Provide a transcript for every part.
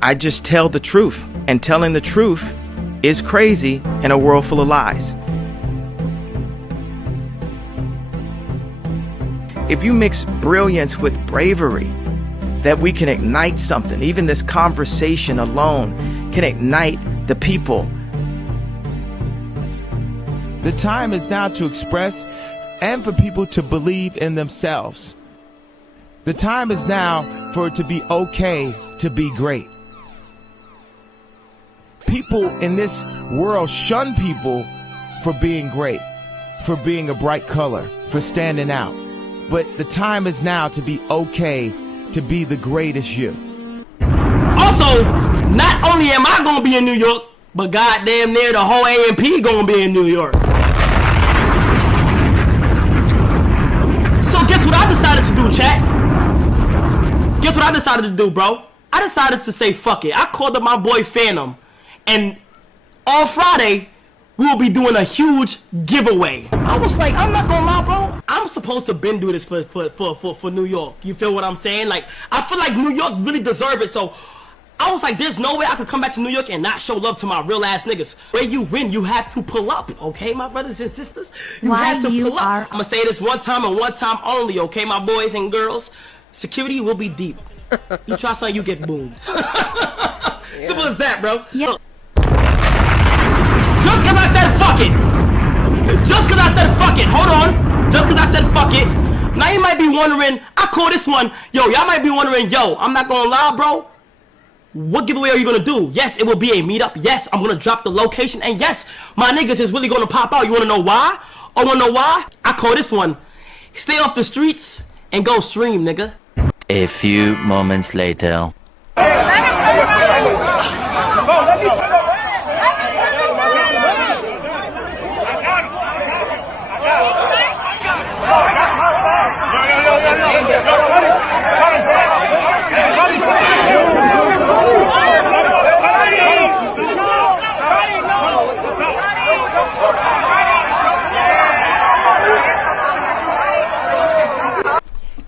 I just tell the truth, and telling the truth is crazy in a world full of lies. If you mix brilliance with bravery, that we can ignite something. Even this conversation alone can ignite the people. The time is now to express and for people to believe in themselves. The time is now for it to be okay to be great. People in this world shun people for being great, for being a bright color, for standing out. But the time is now to be okay to be the greatest you. Also, not only am I gonna be in New York, but goddamn near the whole AMP gonna be in New York. So guess what I decided to do, chat? Guess what I decided to do, bro? I decided to say fuck it. I called up my boy Phantom, and on Friday, we will be doing a huge giveaway. I was like, I'm not gonna lie, bro. I'm supposed to been do this for New York. You feel what I'm saying? Like, I feel like New York really deserve it. So I was like, there's no way I could come back to New York and not show love to my real ass niggas. Where you win, you have to pull up, okay, my brothers and sisters? You have to pull up. I'm gonna say this one time and one time only, okay, my boys and girls? Security will be deep. You try something, you get boomed. Simple as that, bro. Yep. Look. Just cause I said fuck it. Just cause I said fuck it. Hold on. Just cause I said fuck it. Now you might be wondering, I call this one, yo, y'all might be wondering, yo, I'm not gonna lie, bro. What giveaway are you gonna do? Yes, it will be a meetup. Yes, I'm gonna drop the location. And yes, my niggas is really gonna pop out. You wanna know why? Oh, wanna know why? I call this one, stay off the streets and go stream, nigga. A few moments later.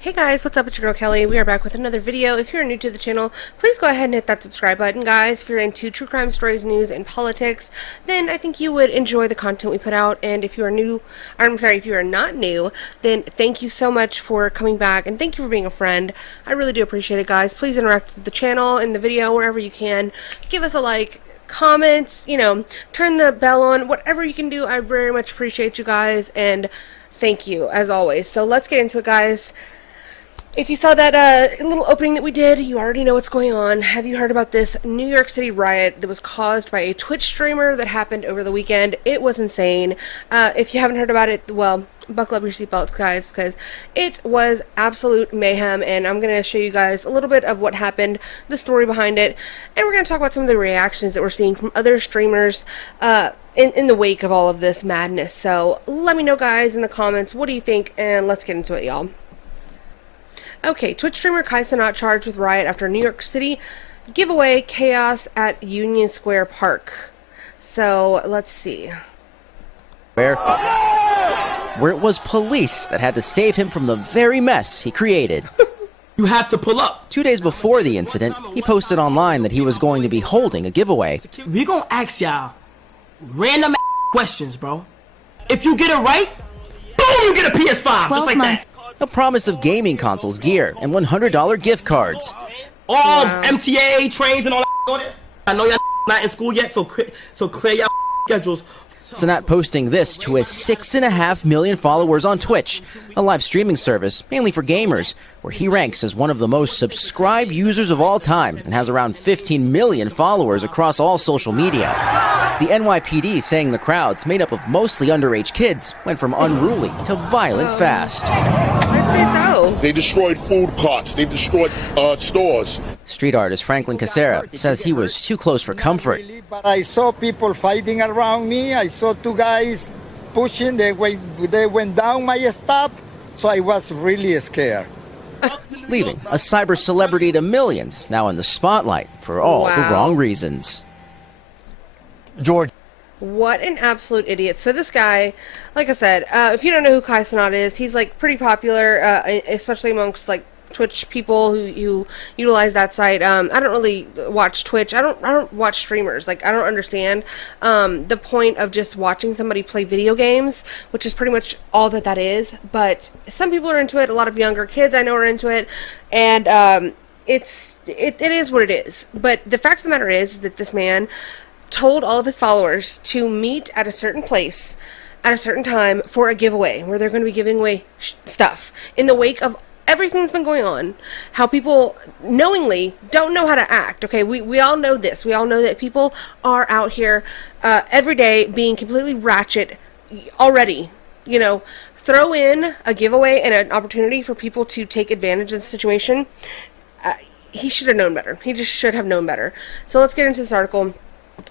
Hey guys, what's up? It's your girl Kelly. We are back with another video. If you're new to the channel, please go ahead and hit that subscribe button, guys. If you're into true crime stories, news, and politics, then I think you would enjoy the content we put out. And if you are new, or I'm sorry, if you are not new, then thank you so much for coming back, and thank you for being a friend. I really do appreciate it, guys. Please interact with the channel and the video wherever you can. Give us a like, comments, you know, turn the bell on, whatever you can do. I very much appreciate you guys, and thank you as always. So let's get into it, guys. If you saw that little opening that we did, you already know what's going on. Have you heard about this New York City riot that was caused by a Twitch streamer that happened over the weekend? It was insane. If you haven't heard about it, well, buckle up your seatbelts, guys, because it was absolute mayhem, and I'm going to show you guys a little bit of what happened, the story behind it, and we're going to talk about some of the reactions that we're seeing from other streamers in the wake of all of this madness. So let me know, guys, in the comments, what do you think, and let's get into it, y'all. Okay, Twitch streamer CENAT charged with riot after New York City giveaway chaos at Union Square Park. So, let's see. Where it was police that had to save him from the very mess he created. You have to pull up. 2 days before the incident, he posted online that he was going to be holding a giveaway. We gonna ask y'all random questions, bro. If you get it right, boom, you get a PS5, just like that. A promise of gaming consoles, gear, and $100 gift cards. All MTA trains and all that. I know y'all not in school yet, so clear y'all schedules. CENAT posting this to his 6.5 million followers on Twitch, a live streaming service mainly for gamers, where he ranks as one of the most subscribed users of all time and has around 15 million followers across all social media. The NYPD saying the crowds, made up of mostly underage kids, went from unruly to violent fast. I'd say so. They destroyed food carts. They destroyed stores. Street artist Franklin Casera says he was too close for comfort. But I saw people fighting around me. I saw two guys pushing. They went down my stop, so I was really scared. Leaving a cyber celebrity to millions, now in the spotlight for all the wrong reasons. George. What an absolute idiot. So this guy, like I said, if you don't know who CENAT is, he's like pretty popular, especially amongst like Twitch people who utilize that site. I don't really watch Twitch. I don't watch streamers. Like, I don't understand the point of just watching somebody play video games, which is pretty much all that is. But some people are into it. A lot of younger kids I know are into it, and it is what it is. But the fact of the matter is that this man told all of his followers to meet at a certain place at a certain time for a giveaway where they're going to be giving away stuff in the wake of everything that's been going on, how people knowingly don't know how to act. Okay, we all know this. We all know that people are out here every day being completely ratchet already. You know, throw in a giveaway and an opportunity for people to take advantage of the situation. He should have known better. He just should have known better. So let's get into this article.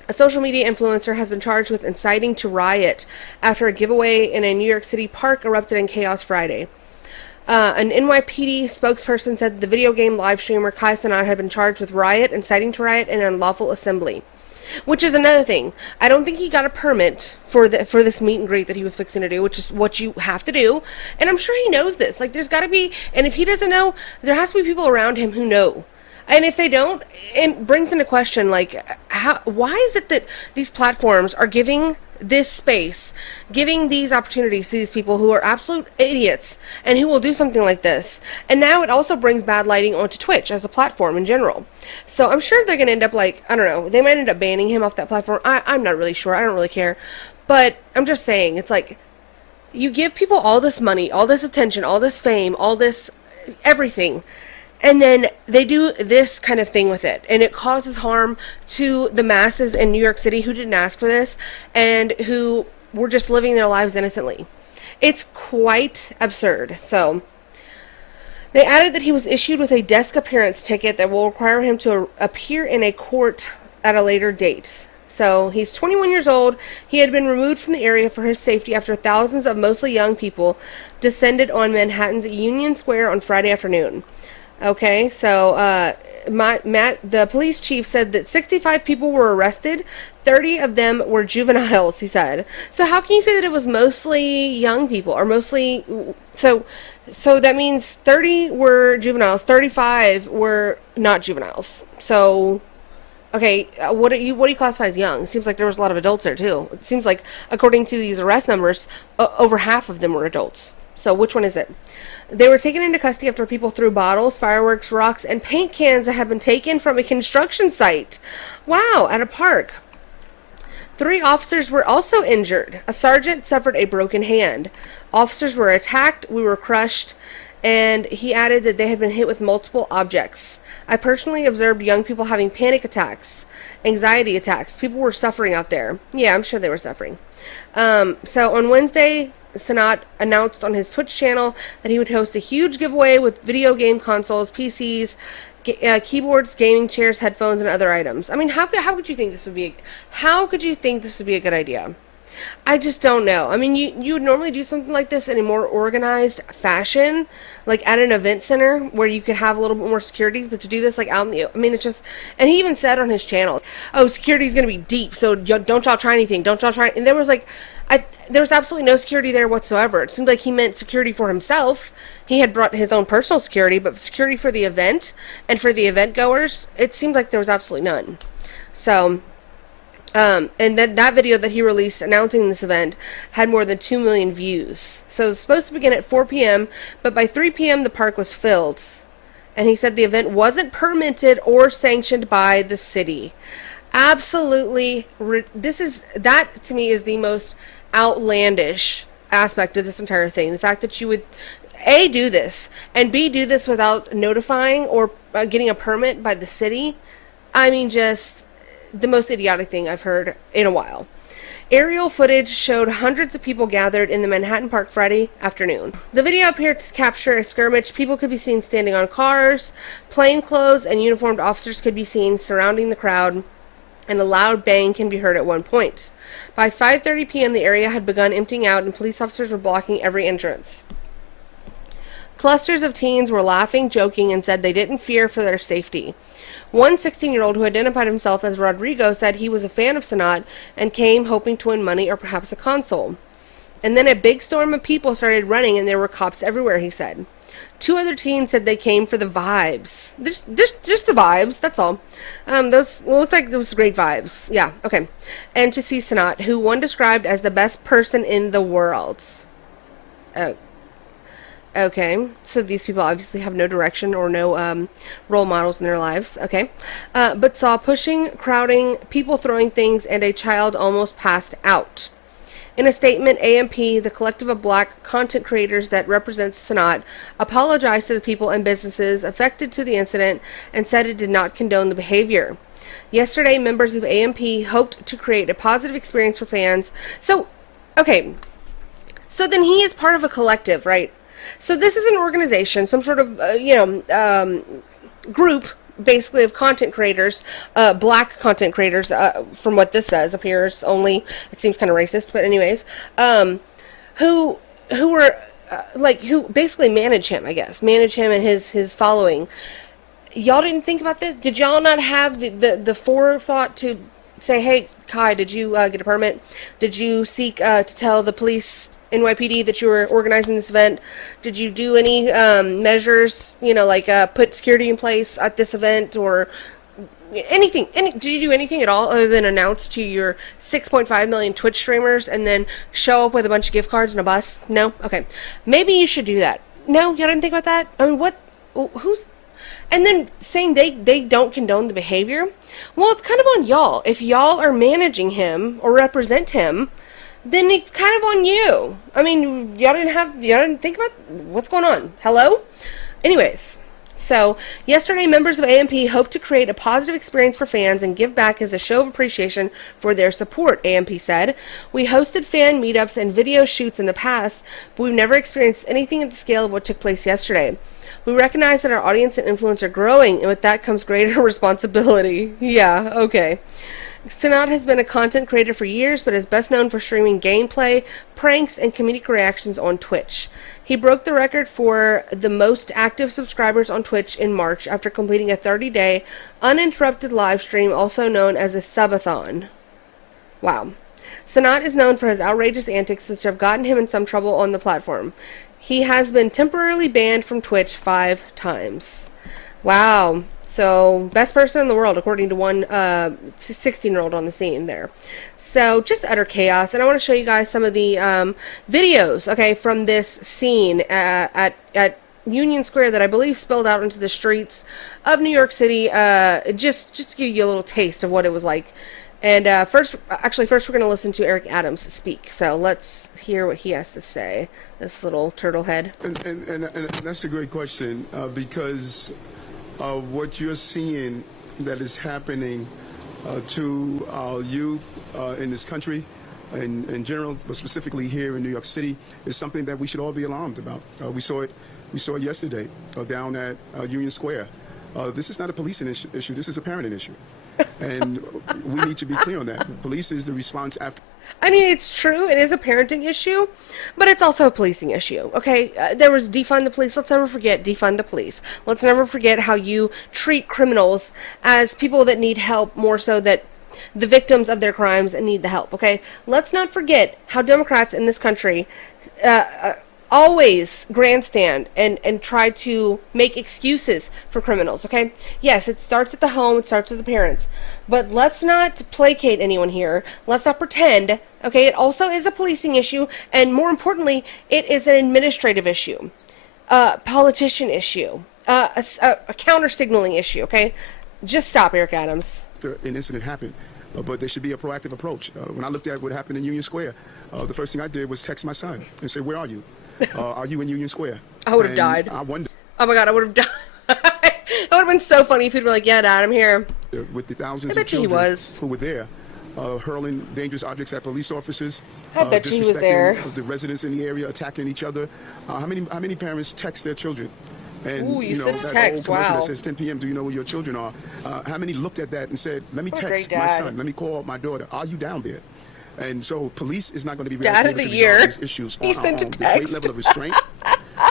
A social media influencer has been charged with inciting to riot after a giveaway in a New York City park erupted in chaos Friday. An NYPD spokesperson said the video game live streamer CENAT had been charged with riot, inciting to riot, and unlawful assembly. Which is another thing. I don't think he got a permit for this meet and greet that he was fixing to do, which is what you have to do. And I'm sure he knows this. Like, there's got to be, and if he doesn't know, there has to be people around him who know. And if they don't, it brings into question, like, why is it that these platforms are giving this space, giving these opportunities to these people who are absolute idiots and who will do something like this? And now it also brings bad lighting onto Twitch as a platform in general. So I'm sure they're going to end up, like, I don't know, they might end up banning him off that platform. I'm not really sure. I don't really care. But I'm just saying, it's like, you give people all this money, all this attention, all this fame, all this everything, and then they do this kind of thing with it, and it causes harm to the masses in New York City who didn't ask for this and who were just living their lives innocently. It's quite absurd. So they added that he was issued with a desk appearance ticket that will require him to appear in a court at a later date. So he's 21 years old. He had been removed from the area for his safety after thousands of mostly young people descended on Manhattan's Union Square on Friday afternoon. Okay, so Matt, the police chief, said that 65 people were arrested. 30 of them were juveniles, he said. So how can you say that it was mostly young people, or mostly... So that means 30 were juveniles, 35 were not juveniles. So, okay, what do you classify as young? It seems like there was a lot of adults there, too. It seems like, according to these arrest numbers, over half of them were adults. So which one is it? They were taken into custody after people threw bottles, fireworks, rocks, and paint cans that had been taken from a construction site. Wow, at a park. 3 officers were also injured. A sergeant suffered a broken hand. Officers were attacked, we were crushed, and he added that they had been hit with multiple objects. I personally observed young people having panic attacks, anxiety attacks. People were suffering out there. Yeah, I'm sure they were suffering. So on Wednesday, CENAT announced on his Twitch channel that he would host a huge giveaway with video game consoles, PCs, keyboards, gaming chairs, headphones, and other items. I mean, how could you think this would be? How could you think this would be a good idea? I just don't know. I mean, you would normally do something like this in a more organized fashion, like at an event center where you could have a little bit more security, but to do this like out in the, I mean, it's just, and he even said on his channel, oh, security's going to be deep, so don't y'all try anything, don't y'all try, and there was like, there was absolutely no security there whatsoever. It seemed like he meant security for himself. He had brought his own personal security, but security for the event and for the event goers, it seemed like there was absolutely none. So, and then that video that he released announcing this event had more than 2 million views. So it was supposed to begin at 4 p.m., but by 3 p.m. the park was filled. And he said the event wasn't permitted or sanctioned by the city. Absolutely, that to me is the most outlandish aspect of this entire thing. The fact that you would A, do this, and B, do this without notifying or getting a permit by the city. I mean, just the most idiotic thing I've heard in a while. Aerial footage showed hundreds of people gathered in the Manhattan Park Friday afternoon. The video appeared to capture a skirmish. People could be seen standing on cars, plainclothes and uniformed officers could be seen surrounding the crowd, and a loud bang can be heard at one point. By 5:30 p.m. the area had begun emptying out and police officers were blocking every entrance. Clusters of teens were laughing, joking, and said they didn't fear for their safety. One 16-year-old who identified himself as Rodrigo said he was a fan of CENAT and came hoping to win money or perhaps a console. And then a big storm of people started running and there were cops everywhere, he said. 2 other teens said they came for the vibes. Just the vibes, that's all. Those looked like those great vibes. Yeah, okay. And to see CENAT, who one described as the best person in the world. Okay, so these people obviously have no direction or no role models in their lives. Okay, but saw pushing, crowding, people throwing things, and a child almost passed out. In a statement, AMP, the collective of black content creators that represents CENAT, apologized to the people and businesses affected to the incident and said it did not condone the behavior. Yesterday, members of AMP hoped to create a positive experience for fans. So, okay, so then he is part of a collective, right? So this is an organization, some sort of, group, basically, of content creators, black content creators, from what this says, appears only, it seems kind of racist, but anyways, who were, who basically manage him, I guess, manage him and his following. Y'all didn't think about this? Did y'all not have the forethought to say, hey, Kai, did you get a permit? Did you seek to tell the police NYPD that you were organizing this event? Did you do any measures, put security in place at this event or anything? Did you do anything at all other than announce to your 6.5 million Twitch streamers and then show up with a bunch of gift cards and a bus? No? Okay. Maybe you should do that. No? Y'all didn't think about that? I mean, who's... And then saying they don't condone the behavior? Well, it's kind of on y'all. If y'all are managing him or represent him, then it's kind of on you. I mean, y'all didn't think about what's going on. Hello? Anyways, so yesterday members of AMP hoped to create a positive experience for fans and give back as a show of appreciation for their support, AMP said. We hosted fan meetups and video shoots in the past, but we've never experienced anything at the scale of what took place yesterday. We recognize that our audience and influence are growing, and with that comes greater responsibility. Yeah, okay. CENAT has been a content creator for years, but is best known for streaming gameplay, pranks, and comedic reactions on Twitch. He broke the record for the most active subscribers on Twitch in March after completing a 30-day uninterrupted live stream, also known as a subathon. Wow. CENAT is known for his outrageous antics, which have gotten him in some trouble on the platform. He has been temporarily banned from Twitch 5 times. Wow. So, best person in the world, according to one 16-year-old on the scene there. So, just utter chaos. And I want to show you guys some of the videos, okay, from this scene at Union Square that I believe spilled out into the streets of New York City, just to give you a little taste of what it was like. And first we're going to listen to Eric Adams speak. So, let's hear what he has to say, this little turtle head. And that's a great question, because... what you're seeing that is happening to our youth in this country in general, but specifically here in New York City, is something that we should all be alarmed about. We saw it yesterday down at Union Square. This is not a policing issue. This is a parenting issue. And we need to be clear on that. Police is the response after. I mean, it's true, it is a parenting issue, but it's also a policing issue, okay? There was defund the police. Let's never forget defund the police. Let's never forget how you treat criminals as people that need help more so that the victims of their crimes need the help, okay? Let's not forget how Democrats in this country always grandstand and try to make excuses for criminals, okay? Yes, it starts at the home, it starts with the parents, but let's not placate anyone here. Let's not pretend, okay? It also is a policing issue, and more importantly, it is an administrative issue, politician issue, a counter-signaling issue, okay? Just stop, Eric Adams. An incident happened, but there should be a proactive approach. When I looked at what happened in Union Square, the first thing I did was text my son and say, where are you? Are you in Union Square? I would have died. I wonder. Oh my God, I would have died. It would have been so funny if he'd been like, yeah, Dad, I'm here. With the thousands of children who were there, hurling dangerous objects at police officers. I bet he was there. The residents in the area attacking each other. How many parents text their children? And ooh, you know, sent a that text, old commercial wow. that says 10 p.m. Do you know where your children are? How many looked at that and said, let me text my son, let me call my daughter. Are you down there? And so police is not going to be Dad of the year. These issues on he sent our a own. text. The great level of restraint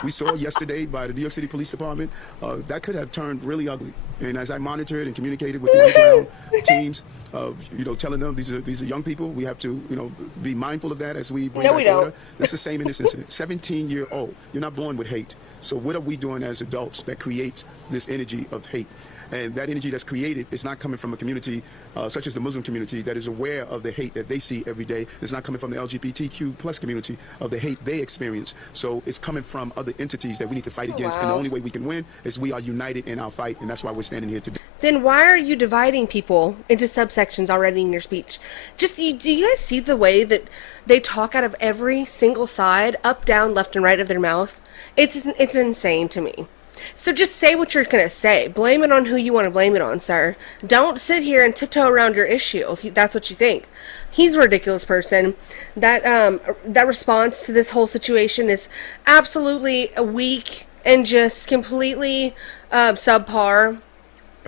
we saw yesterday by the New York City Police Department, that could have turned really ugly. And as I monitored and communicated with the underground teams, telling them these are young people, we have to, be mindful of that as we bring back order. That's the same in this incident. 17-year-old, you're not born with hate. So what are we doing as adults that creates this energy of hate? And that energy that's created is not coming from a community such as the Muslim community that is aware of the hate that they see every day. It's not coming from the LGBTQ plus community of the hate they experience. So it's coming from other entities that we need to fight against. And the only way we can win is we are united in our fight. And that's why we're standing here today. Then why are you dividing people into subsections already in your speech? Do you guys see the way that they talk out of every single side, up, down, left, and right of their mouth? It's insane to me. So just say what you're going to say. Blame it on who you want to blame it on, sir. Don't sit here and tiptoe around your issue if that's what you think. He's a ridiculous person. That response to this whole situation is absolutely weak and just completely subpar.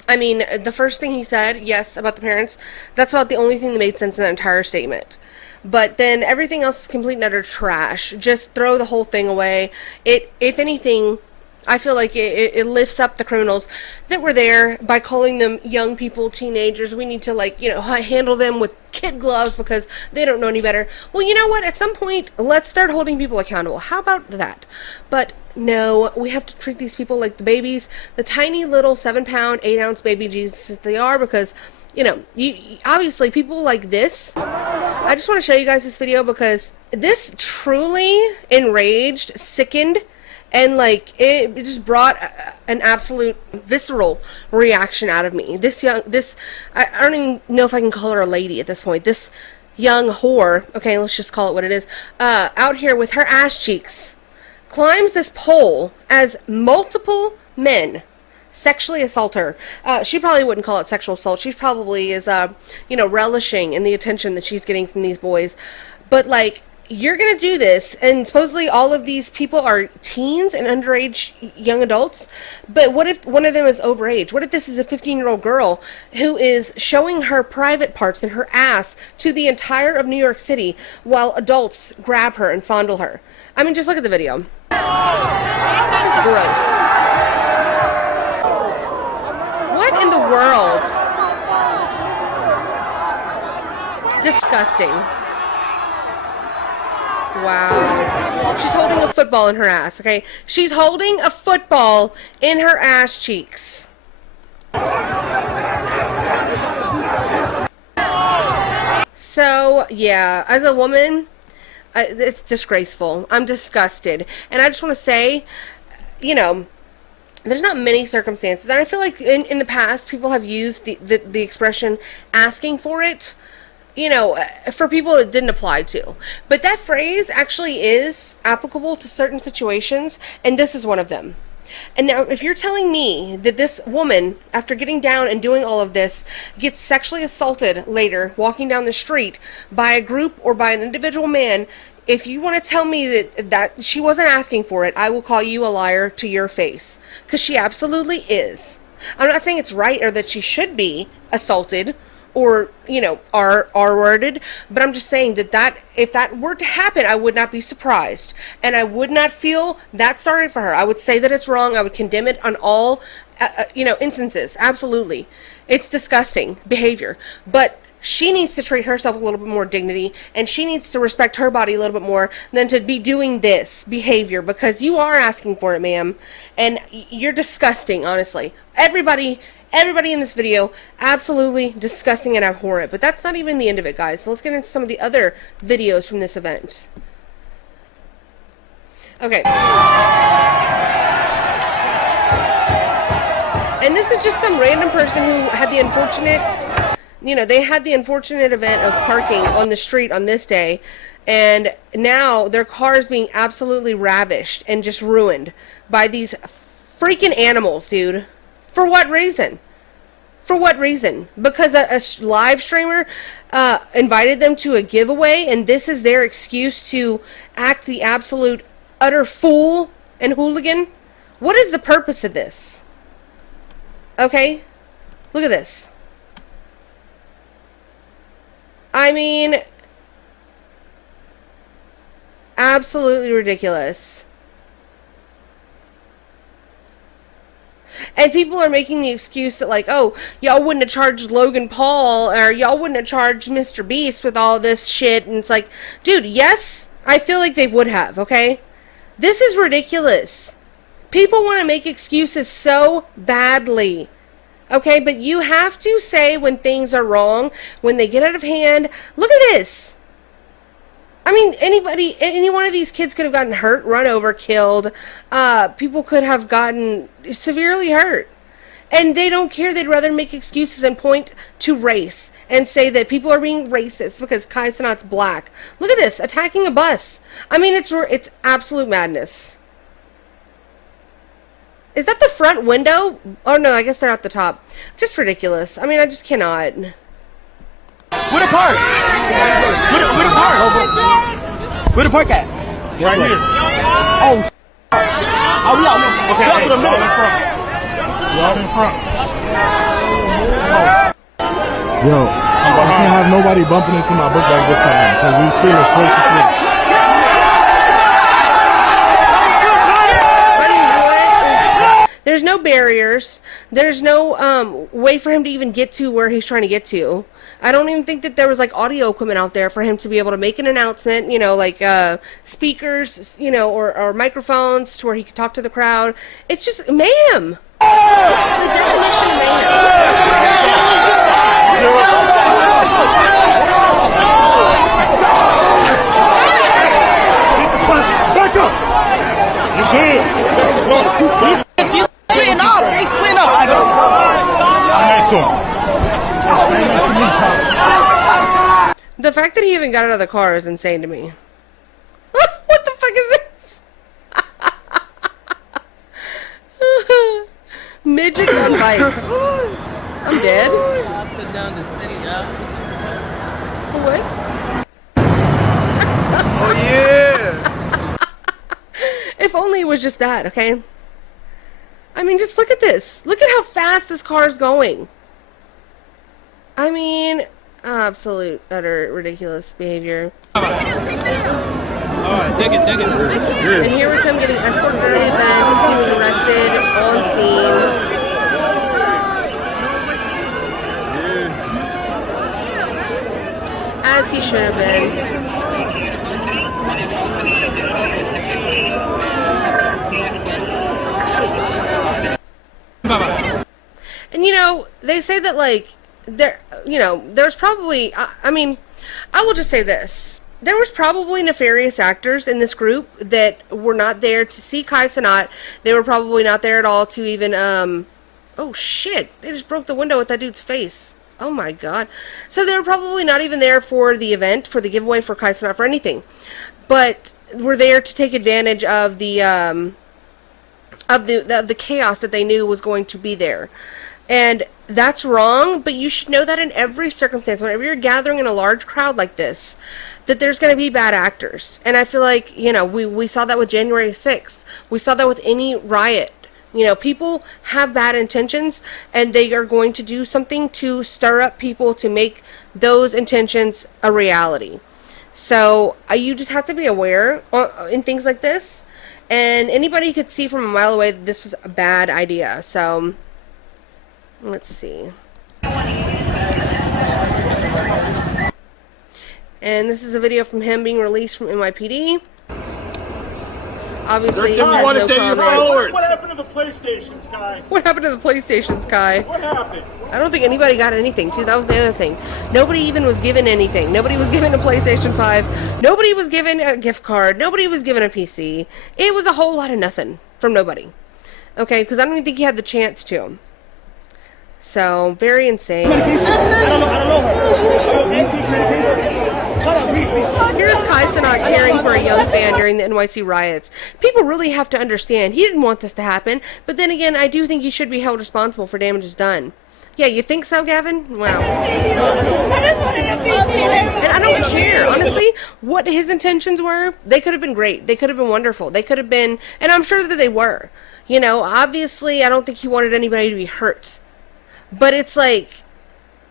I mean, the first thing he said, yes, about the parents, that's about the only thing that made sense in that entire statement. But then everything else is complete and utter trash. Just throw the whole thing away. If anything, I feel like it lifts up the criminals that were there by calling them young people, teenagers. We need to, handle them with kid gloves because they don't know any better. Well, you know what? At some point, let's start holding people accountable. How about that? But no, we have to treat these people like the babies, the tiny little 7-pound, 8-ounce baby Jesus that they are, because obviously people like this. I just want to show you guys this video because this truly enraged, sickened, and it just brought an absolute visceral reaction out of me. I don't even know if I can call her a lady at this point. This young whore, okay, let's just call it what it is, out here with her ass cheeks, climbs this pole as multiple men sexually assault her. She probably wouldn't call it sexual assault. She probably is, relishing in the attention that she's getting from these boys. But you're gonna do this, and supposedly all of these people are teens and underage young adults, but what if one of them is overage? What if this is a 15-year-old girl who is showing her private parts and her ass to the entire of New York City while adults grab her and fondle her? I mean, just look at the video. This is gross. What in the world? Disgusting. Wow. She's holding a football in her ass, okay? She's holding a football in her ass cheeks. So, yeah, as a woman, it's disgraceful. I'm disgusted. And I just want to say, there's not many circumstances. And I feel like in the past, people have used the expression asking for it, for people it didn't apply to. But that phrase actually is applicable to certain situations, and this is one of them. And now, if you're telling me that this woman, after getting down and doing all of this, gets sexually assaulted later, walking down the street, by a group or by an individual man, if you want to tell me that she wasn't asking for it, I will call you a liar to your face. Because she absolutely is. I'm not saying it's right or that she should be assaulted or, R-worded, but I'm just saying that if that were to happen, I would not be surprised. And I would not feel that sorry for her. I would say that it's wrong. I would condemn it on all, instances. Absolutely. It's disgusting behavior. But she needs to treat herself with a little bit more dignity, and she needs to respect her body a little bit more than to be doing this behavior, because you are asking for it, ma'am, and you're disgusting, honestly. Everybody in this video, absolutely disgusting and abhorrent, but that's not even the end of it, guys. So let's get into some of the other videos from this event. Okay. And this is just some random person who had the unfortunate... they had the unfortunate event of parking on the street on this day, and now their car is being absolutely ravished and just ruined by these freaking animals, dude. For what reason? For what reason? Because a live streamer invited them to a giveaway, and this is their excuse to act the absolute utter fool and hooligan? What is the purpose of this? Okay? Look at this. I mean, absolutely ridiculous. And people are making the excuse that, like, oh, y'all wouldn't have charged Logan Paul, or y'all wouldn't have charged Mr. Beast with all this shit. And it's like, dude, yes, I feel like they would have, okay? This is ridiculous. People want to make excuses so badly, okay? But you have to say when things are wrong, when they get out of hand. Look at this. I mean, any one of these kids could have gotten hurt, run over, killed. People could have gotten severely hurt. And they don't care. They'd rather make excuses and point to race and say that people are being racist because Kai Cenat's black. Look at this, attacking a bus. I mean, it's absolute madness. Is that the front window? Oh, no, I guess they're at the top. Just ridiculous. I mean, I just cannot. Where the park? Where the park? Where the park at? Right here. Oh, oh, we out. Okay, out to the middle. Y'all in front. Yo, I can't have nobody bumping into my book bag this time because we see it straight to free. There's no barriers. There's no way for him to even get to where he's trying to get to. I don't even think that there was like audio equipment out there for him to be able to make an announcement, you know, like speakers, you know, or microphones to where he could talk to the crowd. It's just mayhem. The definition of mayhem. Back up! You good? Splitting up. They split up. The fact that he even got out of the car is insane to me. What the fuck is this? Midgets on bikes. I'm dead. I'll shut down the city, What? Oh yeah. If only it was just that, okay? I mean, just look at this. Look at how fast this car is going. I mean, absolute, utter, ridiculous behavior. Alright, dig it. And here was him getting escorted to the event. He was arrested on scene. As he should have been. And you know, they say that like there's probably I mean, I will just say this. There was probably nefarious actors in this group that were not there to see Kai Cenat. They were probably not there at all to even oh shit, they just broke the window with that dude's face. Oh my god. So they were probably not even there for the event, for the giveaway for Kai Cenat, for anything. But were there to take advantage of the chaos that they knew was going to be there. And that's wrong, but you should know that in every circumstance, whenever you're gathering in a large crowd like this, that there's going to be bad actors. And I feel like, you know, we saw that with January 6th. We saw that with any riot. You know, people have bad intentions, and they are going to do something to stir up people to make those intentions a reality. So you just have to be aware in things like this. And anybody could see from a mile away that this was a bad idea. So, let's see. And this is a video from him being released from NYPD. Obviously, he has no comments. What happened to the PlayStations, guys? What happened to the PlayStations, Kai? What happened? I don't think anybody got anything, too. That was the other thing. Nobody even was given anything. Nobody was given a PlayStation 5. Nobody was given a gift card. Nobody was given a PC. It was a whole lot of nothing from nobody. Okay, because I don't even think he had the chance to. So, very insane. Here's Kai Cenat caring for a young fan during the NYC riots. People really have to understand, he didn't want this to happen, but then again, I do think he should be held responsible for damages done. Yeah, you think so, Gavin? Wow. And I don't care, honestly, what his intentions were. They could have been great. They could have been wonderful. They could have been, and I'm sure that they were. You know, obviously, I don't think he wanted anybody to be hurt. But it's like,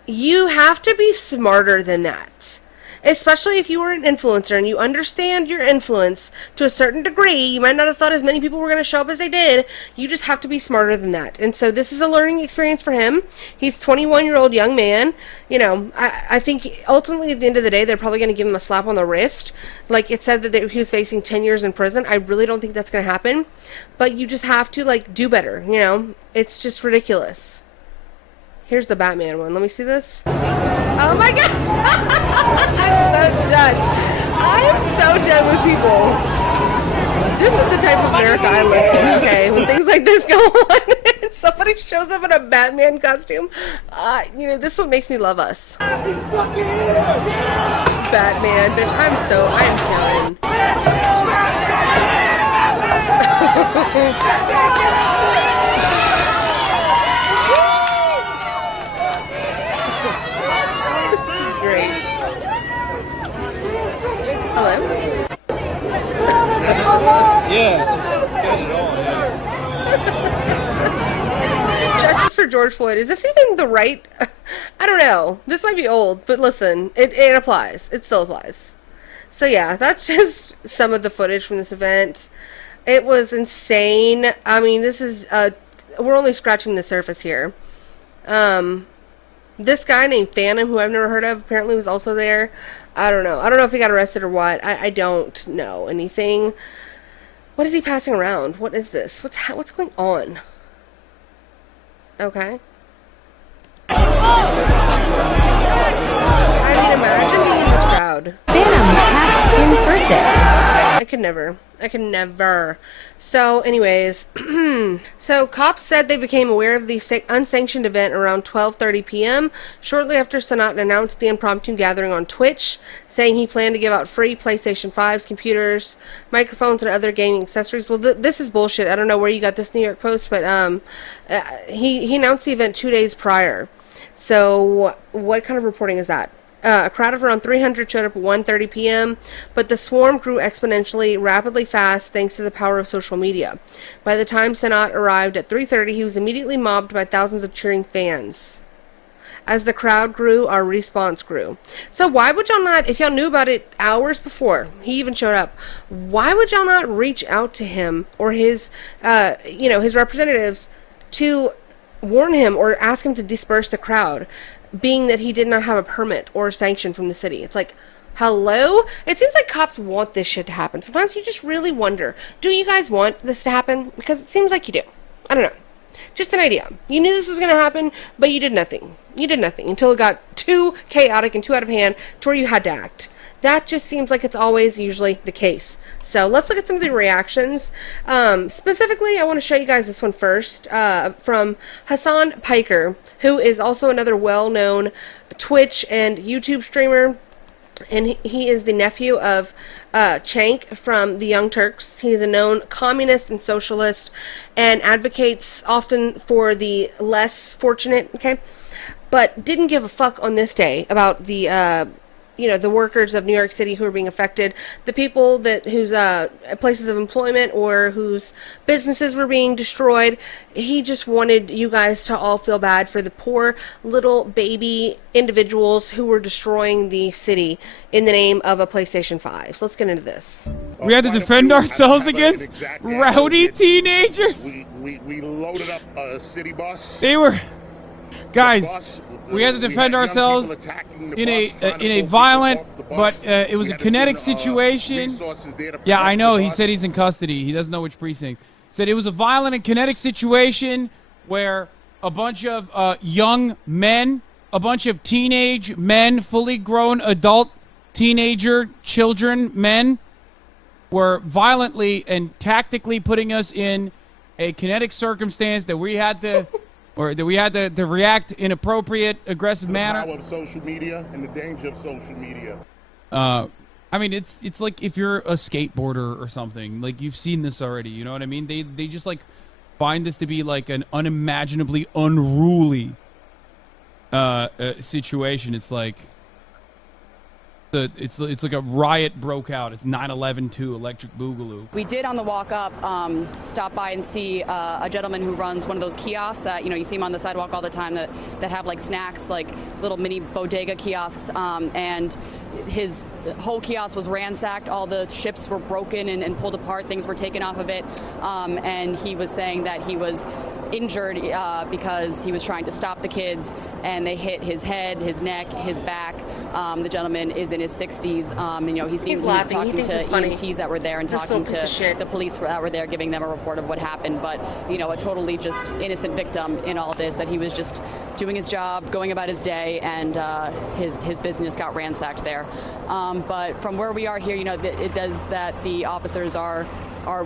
you have to be smarter than that. Especially if you were an influencer and you understand your influence to a certain degree. You might not have thought as many people were going to show up as they did. You just have to be smarter than that. And so this is a learning experience for him. He's a 21-year-old young man. You know, I think ultimately at the end of the day, they're probably going to give him a slap on the wrist. Like it said that he was facing 10 years in prison. I really don't think that's going to happen. But you just have to, like, do better. You know, it's just ridiculous. Here's the Batman one. Let me see this. Oh my god! I'm so done. I am so done with people. This is the type of America I live in, okay? When things like this go on, and somebody shows up in a Batman costume, you know, this is what makes me love us. Batman, bitch, I am Great. Hello? Justice for George Floyd. Is this even the right? I don't know. This might be old, but listen, it applies. It still applies. So yeah, that's just some of the footage from this event. It was insane. I mean, this is, we're only scratching the surface here. This guy named Phantom, who I've never heard of, apparently was also there. I don't know. I don't know if he got arrested or what. I don't know anything. What is he passing around? What is this? What's going on? Okay. I mean, imagine being in this crowd. Phantom passed in person. I could never. I could never. So, anyways, so cops said they became aware of the unsanctioned event around 12:30 p.m. shortly after CENAT announced the impromptu gathering on Twitch, saying he planned to give out free PlayStation 5s, computers, microphones, and other gaming accessories. Well, this is bullshit. I don't know where you got this New York Post, but he announced the event 2 days prior. So, what kind of reporting is that? A crowd of around 300 showed up at 1:30 p.m., but the swarm grew exponentially, rapidly fast, thanks to the power of social media. By the time CENAT arrived at 3:30, he was immediately mobbed by thousands of cheering fans. As the crowd grew, our response grew. So why would y'all not, if y'all knew about it hours before he even showed up, why would y'all not reach out to him or his, his representatives to warn him or ask him to disperse the crowd? Being that he did not have a permit or a sanction from the city. It's like, hello? It seems like cops want this shit to happen. Sometimes you just really wonder, do you guys want this to happen? Because it seems like you do. I don't know. Just an idea. You knew this was going to happen, but you did nothing. You did nothing until it got too chaotic and too out of hand to where you had to act. That just seems like it's always usually the case. So let's look at some of the reactions. Specifically, I want to show you guys this one first from Hassan Piker, who is also another well-known Twitch and YouTube streamer. And he is the nephew of Chank from the Young Turks. He's a known communist and socialist and advocates often for the less fortunate, okay? But didn't give a fuck on this day about the the workers of New York City who are being affected, the people whose places of employment or whose businesses were being destroyed. He just wanted you guys to all feel bad for the poor little baby individuals who were destroying the city in the name of a PlayStation 5. So let's get into this. We had to defend ourselves against rowdy teenagers. We loaded up a city bus. They were... Guys, we had to defend ourselves in a violent, but it was a kinetic situation. Yeah, I know. He said he's in custody. He doesn't know which precinct. Said it was a violent and kinetic situation where a bunch of young men, a bunch of teenage men, fully grown adult teenager children, men, were violently and tactically putting us in a kinetic circumstance that we had to... or that we had to react in appropriate, aggressive manner. The power of social media and the danger of social media. I mean, it's like if you're a skateboarder or something, like you've seen this already. You know what I mean? They just like find this to be like an unimaginably unruly situation. It's like It's like a riot broke out. It's 9/11-2 Electric Boogaloo. We did on the walk up stop by and see a gentleman who runs one of those kiosks that you see him on the sidewalk all the time that have like snacks, like little mini bodega kiosks, and his whole kiosk was ransacked. All the chips were broken and pulled apart. Things were taken off of it, and he was saying that he was injured because he was trying to stop the kids and they hit his head, his neck, his back. The gentleman is in his 60s, and he seems he was talking to EMTs that were there and talking to the police that were there, giving them a report of what happened. But a totally just innocent victim in all this, that he was just doing his job, going about his day, and his business got ransacked there. But from where we are here, it does that the officers are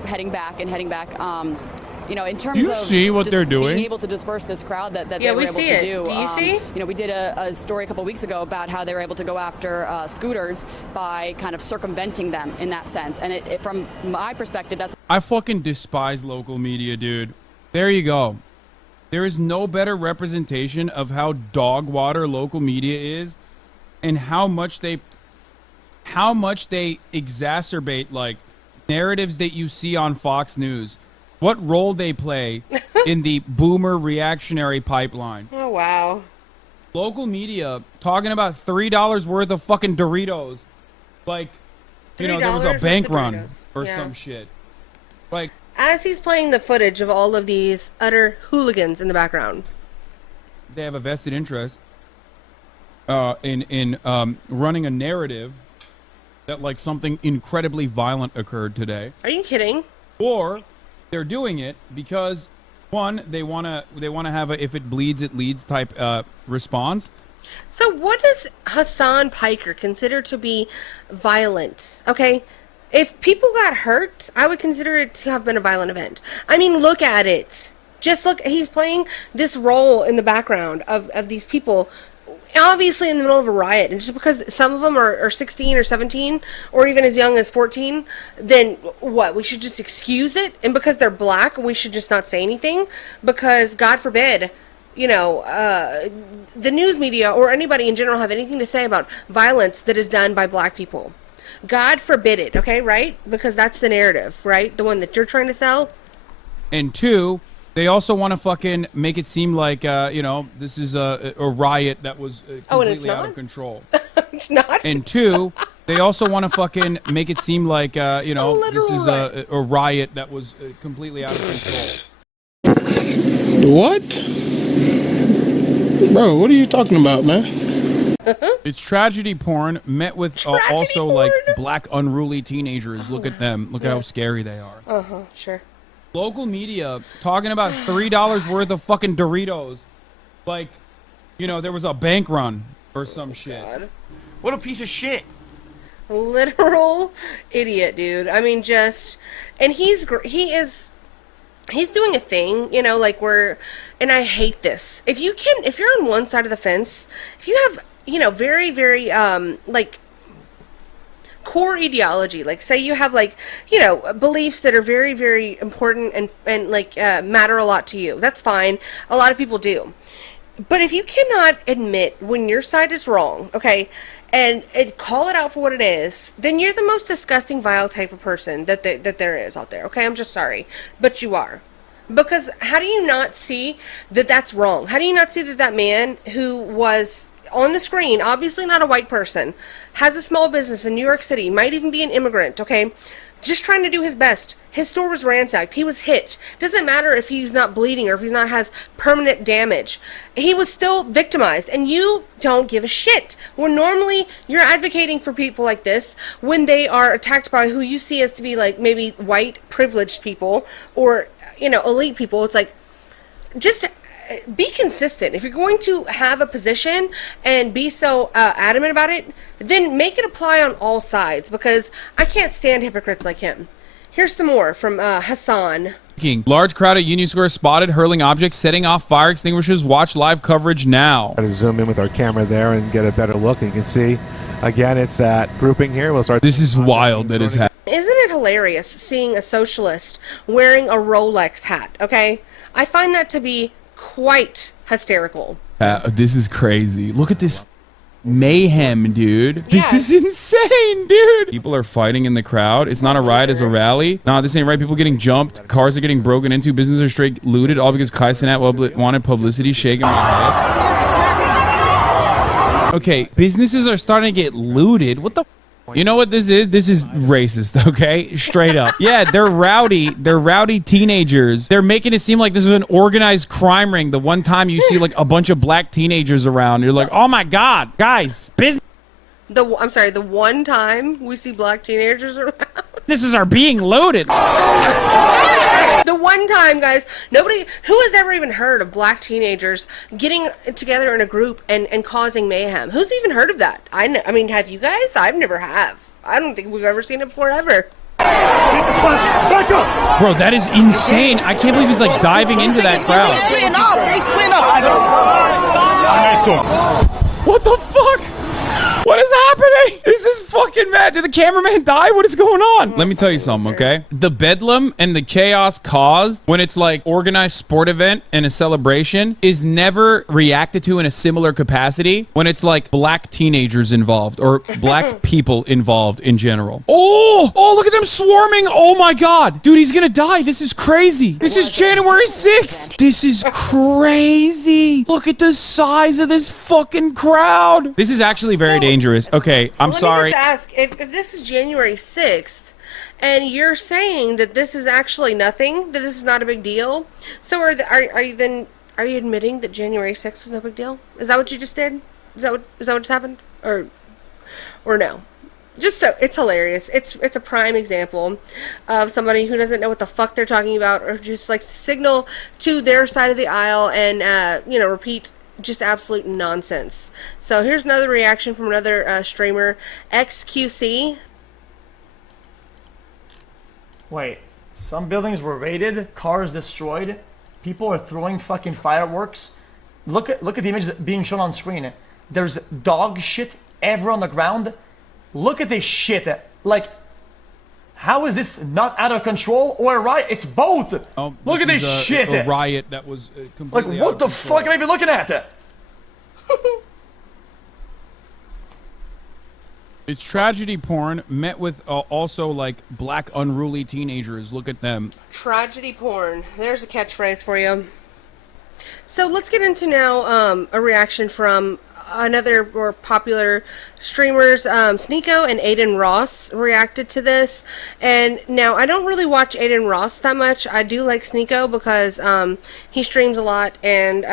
heading back. In terms of see what they're doing? being able to disperse this crowd that they were able to do. Do you see? We did a story a couple weeks ago about how they were able to go after scooters by kind of circumventing them in that sense. And it from my perspective, that's... I fucking despise local media, dude. There you go. There is no better representation of how dog water local media is and how much they exacerbate like narratives that you see on Fox News. What role they play in the boomer reactionary pipeline. Oh, wow. Local media talking about $3 worth of fucking Doritos. Like, there was a bank run or some shit. Like, as he's playing the footage of all of these utter hooligans in the background. They have a vested interest in running a narrative that like something incredibly violent occurred today. Are you kidding? Or they're doing it because one, they want to have a if it bleeds it leads type response. So what does Hassan Piker consider to be violent? Okay, if people got hurt, I would consider it to have been a violent event. I mean, look at it. Just look, he's playing this role in the background of these people, obviously in the middle of a riot, and just because some of them are 16 or 17 or even as young as 14, then what, we should just excuse it? And because they're black, we should just not say anything? Because God forbid, the news media or anybody in general have anything to say about violence that is done by black people. God forbid it, okay, right? Because that's the narrative, right? The one that you're trying to sell. And two, they also want to fucking make it seem like, this is a riot that was completely out of control. It's not. And two, they also want to fucking make it seem like, this is a riot that was completely out of control. What? Bro, what are you talking about, man? It's tragedy porn met with also like black unruly teenagers. Look at them. Look at how scary they are. Sure. Local media talking about $3 worth of fucking Doritos. Like, there was a bank run or some shit. God. What a piece of shit. Literal idiot, dude. I mean, and he's doing a thing, and I hate this. If you're on one side of the fence, if you have, very, very, core ideology, like say you have beliefs that are very, very important and matter a lot to you, that's fine. A lot of people do. But if you cannot admit when your side is wrong, okay, and call it out for what it is, then you're the most disgusting, vile type of person that there is out there, okay? I'm just sorry, but you are. Because how do you not see that that's wrong? How do you not see that man who was on the screen, obviously not a white person, has a small business in New York City, might even be an immigrant, okay, just trying to do his best. His store was ransacked. He was hit. Doesn't matter if he's not bleeding or if he's not has permanent damage. He was still victimized, and you don't give a shit. When normally you're advocating for people like this when they are attacked by who you see as to be like maybe white privileged people or elite people. It's like, just be consistent. If you're going to have a position and be so adamant about it, then make it apply on all sides, because I can't stand hypocrites like him. Here's some more from Hassan. Large crowd at Union Square spotted hurling objects, setting off fire extinguishers. Watch live coverage now. Try to zoom in with our camera there and get a better look. And you can see, again, it's that grouping here. We'll start. This is wild that is happening. Isn't it hilarious seeing a socialist wearing a Rolex hat? Okay, I find that to be quite hysterical. This is crazy. Look at this mayhem, dude. This is insane, dude. People are fighting in the crowd. It's not a riot, it's a rally. Nah, this ain't right. People getting jumped. Cars are getting broken into. Businesses are straight looted, all because CENAT wanted publicity. Shaking my head. Okay, businesses are starting to get looted. What the? You know what this is? This is racist, okay? Straight up. Yeah, they're rowdy. They're rowdy teenagers. They're making it seem like this is an organized crime ring. The one time you see like a bunch of black teenagers around, you're like, oh my God, guys, business. I'm sorry, the one time we see black teenagers around. Businesses are being looted. The one time, guys, who has ever even heard of black teenagers getting together in a group and causing mayhem? Who's even heard of that? I mean, have you guys? I've never have. I don't think we've ever seen it before, ever. Bro, that is insane. I can't believe he's like diving into that crowd. What the fuck? What is happening? This is fucking mad. Did the cameraman die? What is going on? Let me tell you something, okay? The bedlam and the chaos caused when it's like organized sport event and a celebration is never reacted to in a similar capacity when it's like black teenagers involved or black people involved in general. Oh, look at them swarming. Oh my God. Dude, he's gonna die. This is crazy. This is January 6th. This is crazy. Look at the size of this fucking crowd. This is actually very dangerous. Okay, I'm sorry. Let me just ask, if this is January 6th, and you're saying that this is actually nothing, that this is not a big deal, so are you admitting that January 6th was no big deal? Is that what you just did? Is that what just happened? Or no? Just so it's hilarious. It's a prime example of somebody who doesn't know what the fuck they're talking about, or just likes to signal to their side of the aisle and repeat just absolute nonsense. So here's another reaction from another streamer, XQC. Wait, some buildings were raided, cars destroyed, people are throwing fucking fireworks. Look at the image being shown on screen. There's dog shit everywhere on the ground. Look at this shit. Like, how is this not out of control or a riot? It's both. Look at this shit. A riot that was completely like, what the fuck am I even looking at? It's tragedy porn met with also like black unruly teenagers. Look at them. Tragedy porn. There's a catchphrase for you. So let's get into now a reaction from another more popular streamers. Sneeko and Aiden Ross reacted to this, and now I don't really watch Aiden Ross that much. I do like Sneeko because he streams a lot and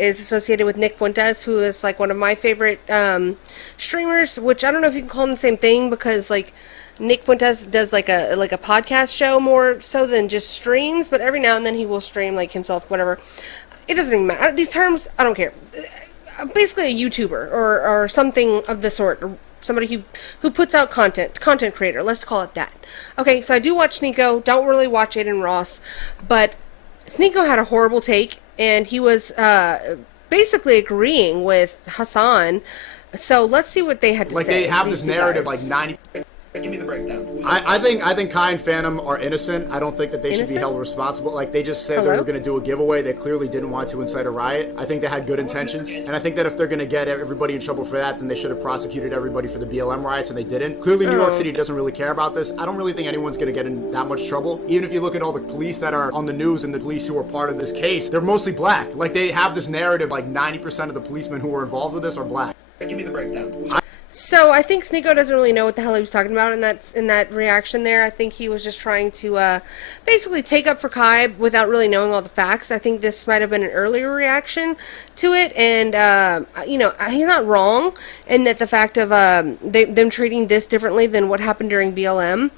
is associated with Nick Fuentes, who is like one of my favorite streamers, which I don't know if you can call him the same thing, because like Nick Fuentes does like a podcast show more so than just streams, but every now and then he will stream like himself, whatever. It doesn't even matter. These terms, I don't care. Basically a YouTuber or something of the sort, or somebody who puts out content creator, let's call it that. Okay, so I do watch Sneeko, don't really watch Aiden Ross, but Sneeko had a horrible take, and he was basically agreeing with Hassan. So let's see what they had to say. Like, they have this narrative, like 90. Give me the breakdown. I think Kai and Phantom are innocent. I don't think that they should be held responsible. Like, they just said they were going to do a giveaway. They clearly didn't want to incite a riot. I think they had good intentions, and I think that if they're going to get everybody in trouble for that, then they should have prosecuted everybody for the BLM riots, and they didn't. Clearly, New York City doesn't really care about this. I don't really think anyone's going to get in that much trouble. Even if you look at all the police that are on the news and the police who are part of this case, they're mostly black. Like, they have this narrative, like 90% of the policemen who were involved with this are black. Give me the breakdown. So I think Sneeko doesn't really know what the hell he was talking about in that reaction there. I think he was just trying to basically take up for Kai without really knowing all the facts. I think this might have been an earlier reaction to it, and he's not wrong in that the fact of them treating this differently than what happened during BLM.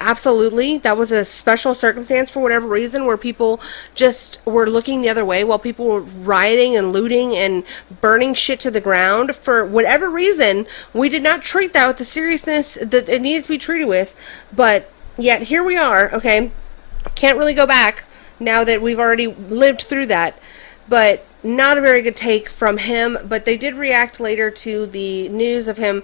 Absolutely, that was a special circumstance for whatever reason, where people just were looking the other way while people were rioting and looting and burning shit to the ground. For whatever reason, we did not treat that with the seriousness that it needed to be treated with, but yet here we are. Okay, can't really go back now that we've already lived through that, but not a very good take from him. But they did react later to the news of him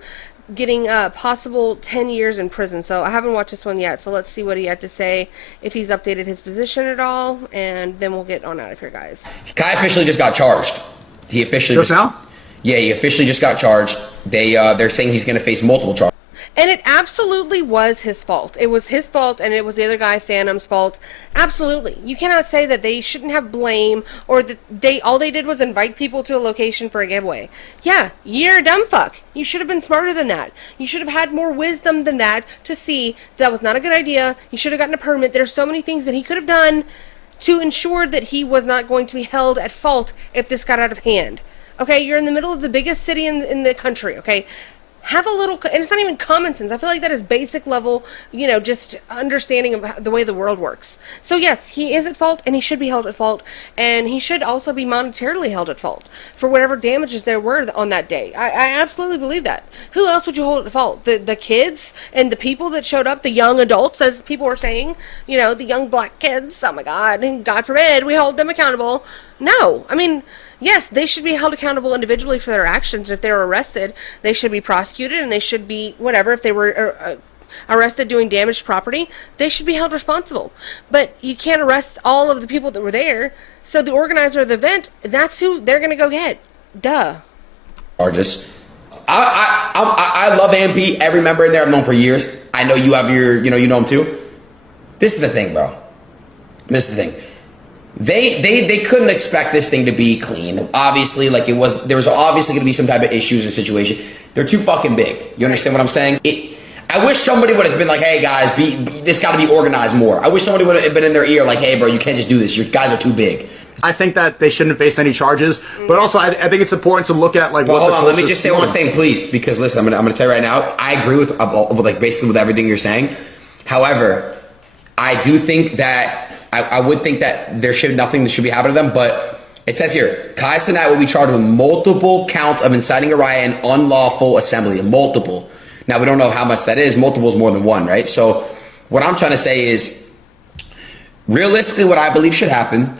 getting possible 10 years in prison. So I haven't watched this one yet, so let's see what he had to say, if he's updated his position at all, and then we'll get on out of here, guys. Kai officially just got charged. He officially just now? Yeah, he officially just got charged. They're saying he's going to face multiple charges. And it absolutely was his fault. It was his fault, and it was the other guy, Phantom's fault. Absolutely. You cannot say that they shouldn't have blame, or that all they did was invite people to a location for a giveaway. Yeah, you're a dumb fuck. You should have been smarter than that. You should have had more wisdom than that to see that was not a good idea. You should have gotten a permit. There's so many things that he could have done to ensure that he was not going to be held at fault if this got out of hand. Okay, you're in the middle of the biggest city in the country, okay? Have a little, and it's not even common sense. I feel like that is basic level, you know, just understanding of the way the world works. So yes, he is at fault, and he should be held at fault, and he should also be monetarily held at fault for whatever damages there were on that day. I absolutely believe that. Who else would you hold at fault? The kids and the people that showed up, the young adults, as people were saying, you know, the young black kids. Oh my God, and God forbid we hold them accountable. No, I mean, yes, they should be held accountable individually for their actions. If they were arrested, they should be prosecuted, and they should be, whatever, if they were arrested doing damaged property, they should be held responsible. But you can't arrest all of the people that were there. So the organizer of the event, that's who they're going to go get. Duh. Charges. I love AMP. Every member in there I've known for years. I know you have your, you know him too. This is the thing, bro. This is the thing. They couldn't expect this thing to be clean. Obviously, like there was obviously going to be some type of issues or situation. They're too fucking big. You understand what I'm saying? I wish somebody would have been like, hey guys, this got to be organized more. I wish somebody would have been in their ear like, hey bro, you can't just do this. You guys are too big. I think that they shouldn't face any charges, but also I think it's important to look at like. Well, hold on. Let me just say one thing, please, because listen, I'm gonna tell you right now. I agree with like basically with everything you're saying. However, I do think that I would think that nothing should be happening to them. But it says here, CENAT will be charged with multiple counts of inciting a riot and unlawful assembly. Multiple. Now we don't know how much that is. Multiple is more than one, right? So what I'm trying to say is, realistically, what I believe should happen.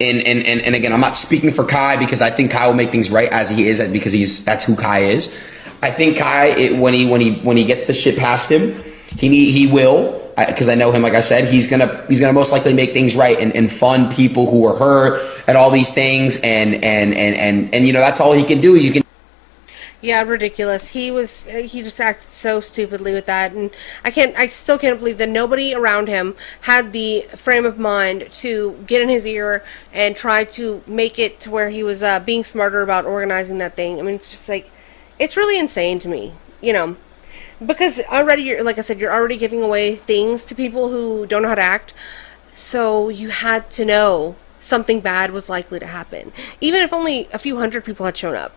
And again, I'm not speaking for Kai because I think Kai will make things right as he is, because that's who Kai is. I think Kai, when he gets the shit past him, he will, because I know him. Like I said, he's gonna most likely make things right and fund people who are hurt and all these things, and you know, that's all he can do. Yeah, ridiculous. He just acted so stupidly with that, and I still can't believe that nobody around him had the frame of mind to get in his ear and try to make it to where he was being smarter about organizing that thing. I mean, it's just like, it's really insane to me, you know, because already, like I said, you're already giving away things to people who don't know how to act, so you had to know something bad was likely to happen, even if only a few hundred people had shown up.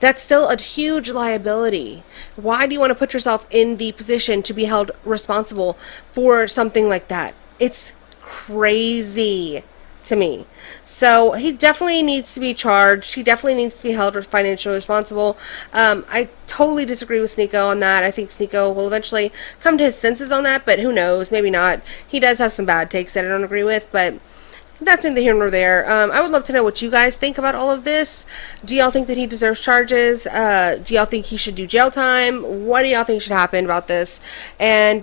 That's still a huge liability. Why do you want to put yourself in the position to be held responsible for something like that? It's crazy to me. So he definitely needs to be charged. He definitely needs to be held financially responsible. I totally disagree with Sneeko on that. I think Sneeko will eventually come to his senses on that, but who knows? Maybe not. He does have some bad takes that I don't agree with, but that's neither here nor there. I would love to know what you guys think about all of this. Do y'all think that he deserves charges? Do y'all think he should do jail time? What do y'all think should happen about this? And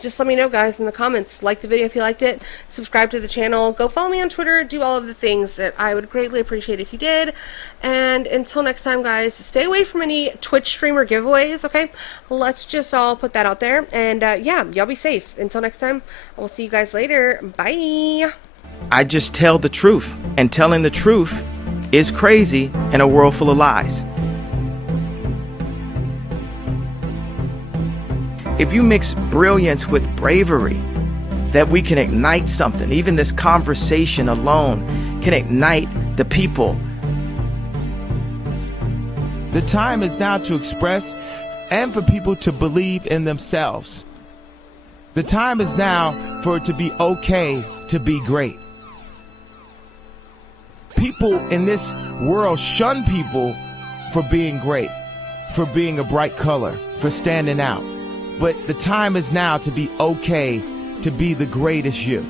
just let me know, guys, in the comments. Like the video if you liked it. Subscribe to the channel. Go follow me on Twitter. Do all of the things that I would greatly appreciate if you did. And until next time, guys, stay away from any Twitch streamer giveaways, okay? Let's just all put that out there. And yeah, y'all be safe. Until next time, I will see you guys later. Bye. I just tell the truth, and telling the truth is crazy in a world full of lies. If you mix brilliance with bravery, that we can ignite something. Even this conversation alone can ignite the people. The time is now to express and for people to believe in themselves. The time is now for it to be okay to be great. People in this world shun people for being great, for being a bright color, for standing out. But the time is now to be okay to be the greatest you.